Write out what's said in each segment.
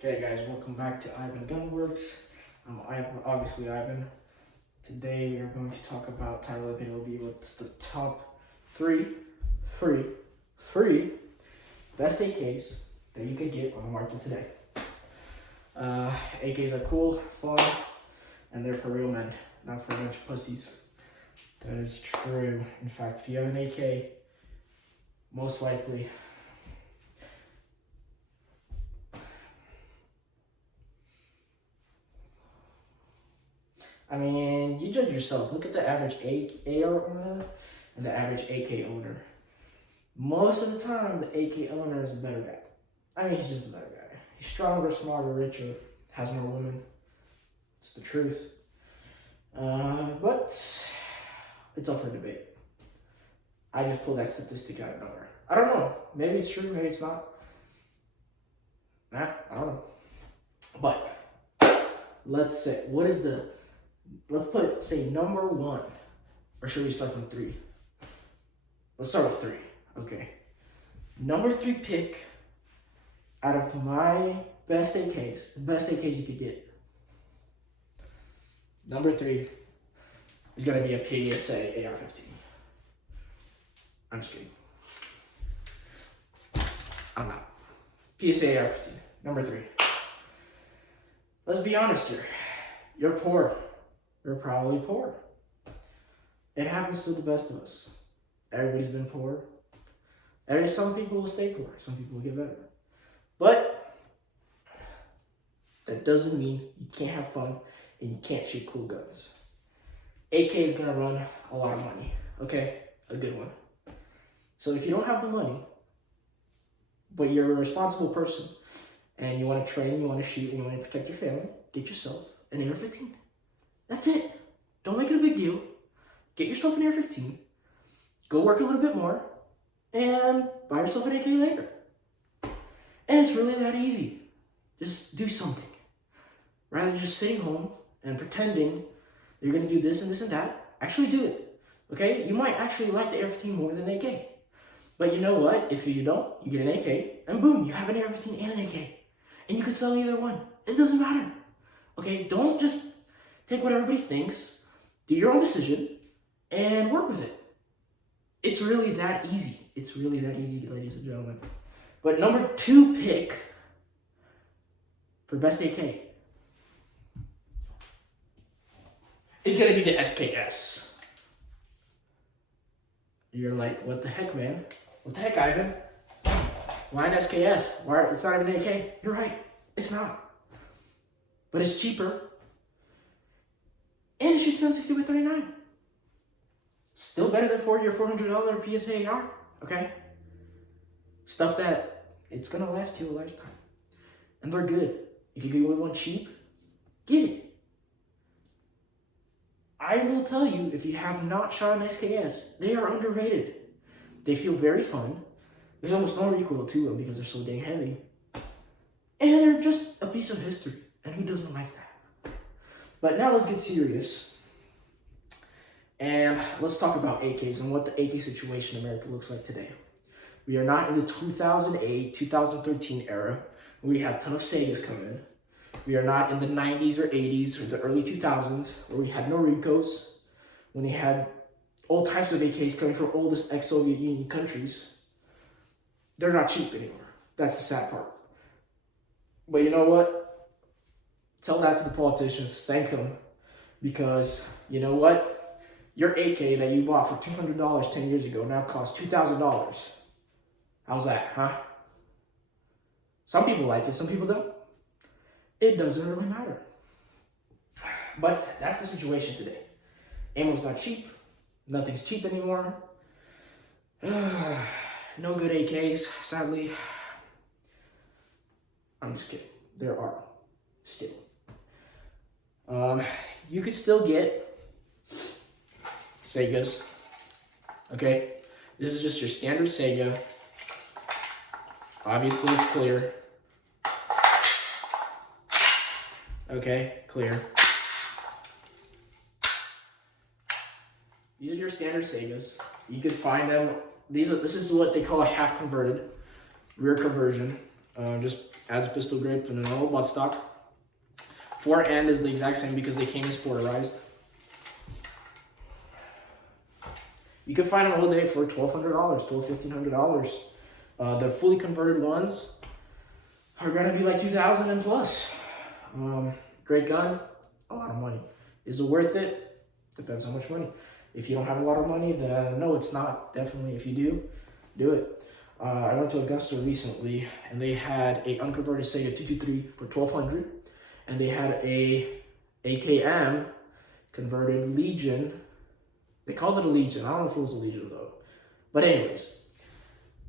Okay guys, welcome back to Ivan Gunworks. I'm obviously Ivan. Today we are going to talk about, title of the video will be what's the top three best AKs that you could get on the market today. AKs are cool, fun, and they're for real men, not for a bunch of pussies. That is true. In fact, if you have an AK, most likely you judge yourselves. Look at the average AR owner and the average AK owner. Most of the time, the AK owner is a better guy. He's just a better guy. He's stronger, smarter, richer, has more women. It's the truth. But it's up for debate. I just pulled that statistic out of nowhere. I don't know. Maybe it's true, maybe it's not. I don't know. But let's say, let's say number one, or should we start from three? Let's start with three, okay. Number three pick out of my best AKs, the best AKs you could get. Number three is gonna be a PSA AR-15. I'm just kidding. I'm not. PSA AR-15, number three. Let's be honest here. You're poor. You're probably poor. It happens to the best of us. Everybody's been poor. Some people will stay poor. Some people will get better. But that doesn't mean you can't have fun and you can't shoot cool guns. AK is going to run a lot of money. Okay? A good one. So if you don't have the money, but you're a responsible person, and you want to train, you want to shoot, and you want to protect your family, get yourself an AR-15. That's it. Don't make it a big deal. Get yourself an AR-15. Go work a little bit more, and buy yourself an AK later. And it's really that easy. Just do something. Rather than just sitting home and pretending you're going to do this and this and that, actually do it. Okay? You might actually like the AR-15 more than an AK. But you know what? If you don't, you get an AK, and boom, you have an AR-15 and an AK. And you can sell either one. It doesn't matter. Okay? Don't just take what everybody thinks, do your own decision, and work with it. It's really that easy. It's really that easy, ladies and gentlemen. But number two pick for best AK is going to be the SKS. You're like, what the heck, man? What the heck, Ivan? Why an SKS? Why? It's not even an AK. You're right. It's not. But it's cheaper. And it shoots 760 by 39. Still better than your $400 PSA AR, okay? Stuff that it's gonna last you a lifetime. And they're good. If you get one cheap, get it. I will tell you, if you have not shot an SKS, they are underrated. They feel very fun. There's almost no recoil to them because they're so dang heavy. And they're just a piece of history. And who doesn't like that? But now let's get serious. And let's talk about AKs and what the AK situation in America looks like today. We are not in the 2008, 2013 era where we had a ton of Segas come in. We are not in the 90s or 80s or the early 2000s where we had no Ricos, when we had all types of AKs coming from all the ex-Soviet Union countries. They're not cheap anymore. That's the sad part. But you know what? Tell that to the politicians. Thank them. Because, you know what? Your AK that you bought for $200 10 years ago now costs $2,000. How's that, huh? Some people like it, some people don't. It doesn't really matter. But that's the situation today. Ammo's not cheap. Nothing's cheap anymore. No good AKs, sadly. I'm just kidding. There are still. You could still get Segas. Okay? This is just your standard Sega. Obviously, it's clear. Okay, clear. These are your standard Segas. You can find them. This is what they call a half converted rear conversion. Just as a pistol grip and a normal buttstock. Fore end is the exact same because they came in sporterized. You can find them all day for $1,200, $1,500. The fully converted ones are gonna be like $2,000 and plus. Great gun, a lot of money. Is it worth it? Depends how much money. If you don't have a lot of money, then no, it's not. Definitely, if you do it. I went to Augusta recently, and they had a unconverted Saiga 223 for $1,200, and they had a AKM converted Legion. They called it a Legion. I don't know if it was a Legion though, but anyways,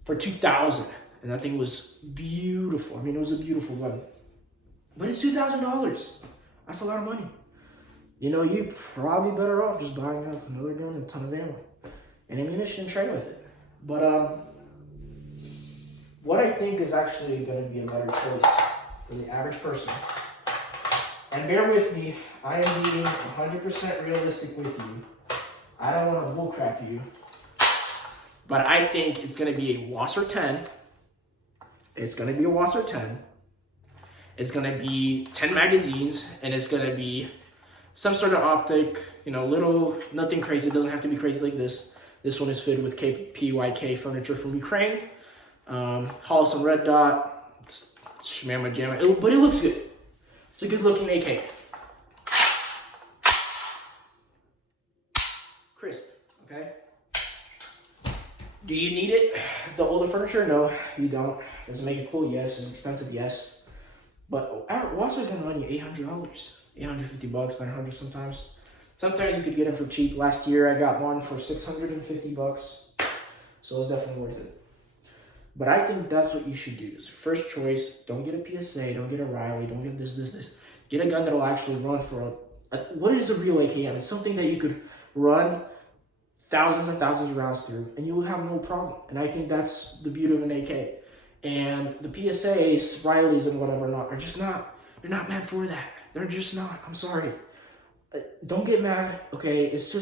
for $2,000, and that thing was beautiful. I mean, it was a beautiful gun, but it's $2,000. That's a lot of money. You know, you're probably better off just buying another gun and a ton of ammo and ammunition and train with it. But what I think is actually going to be a better choice for the average person, and bear with me, I am being 100% realistic with you. I don't want to bullcrap you, but I think it's going to be a Wasser 10. It's going to be a Wasser 10. It's going to be 10 magazines, and it's going to be some sort of optic, you know, nothing crazy. It doesn't have to be crazy like this. This one is fitted with KPYK furniture from Ukraine. Holliston red dot. It's shmamma jamma. But it looks good. It's a good looking AK. Crisp, okay? Do you need it? The older furniture? No, you don't. Does it make it cool? Yes. Is it expensive? Yes. But Wasser's gonna run you $800, $850, $900 sometimes. Sometimes you could get them for cheap. Last year I got one for $650, so it's definitely worth it. But I think that's what you should do. Is first choice. Don't get a PSA. Don't get a Riley. Don't get this. Get a gun that'll actually run for what is a real AKM? It's something that you could run thousands and thousands of rounds through, and you will have no problem. And I think that's the beauty of an AK. And the PSAs, Rileys, and whatever not are just not. They're not meant for that. They're just not. I'm sorry. Don't get mad. Okay, it's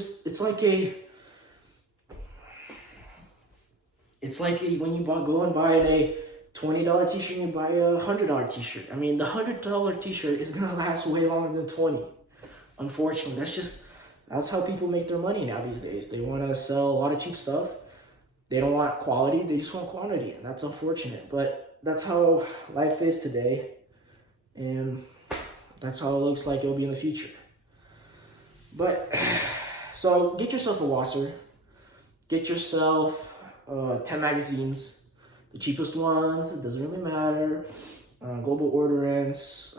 like when you go and buy a $20 t-shirt and you buy a $100 t-shirt. I mean, the $100 t-shirt is gonna last way longer than 20. Unfortunately, that's how people make their money now these days. They want to sell a lot of cheap stuff. They don't want quality. They just want quantity, and that's unfortunate. But that's how life is today, and that's how it looks like it'll be in the future. But so get yourself a Wasser. Get yourself 10 magazines, the cheapest ones. It doesn't really matter. Global Ordnance.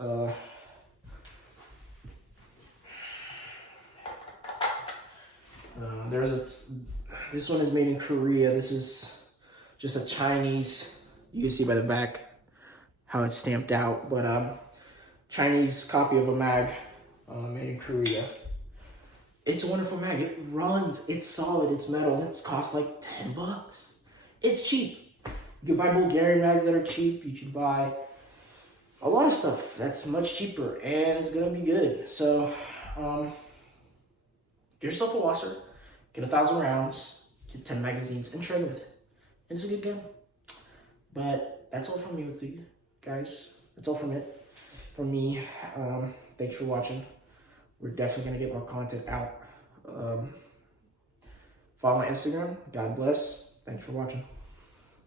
This one is made in Korea. This is just a Chinese. You can see by the back how it's stamped out, but Chinese copy of a mag made in Korea. It's a wonderful mag. It runs. It's solid. It's metal. And it's cost like $10. It's cheap. You can buy Bulgarian mags that are cheap. You can buy a lot of stuff that's much cheaper, and it's gonna be good. So, get yourself a Wasser. Get 1,000 rounds. Get 10 magazines and train with it. And it's a good gun. But that's all from me with you guys. That's all from me. Thanks for watching. We're definitely going to get more content out. Follow my Instagram. God bless. Thanks for watching.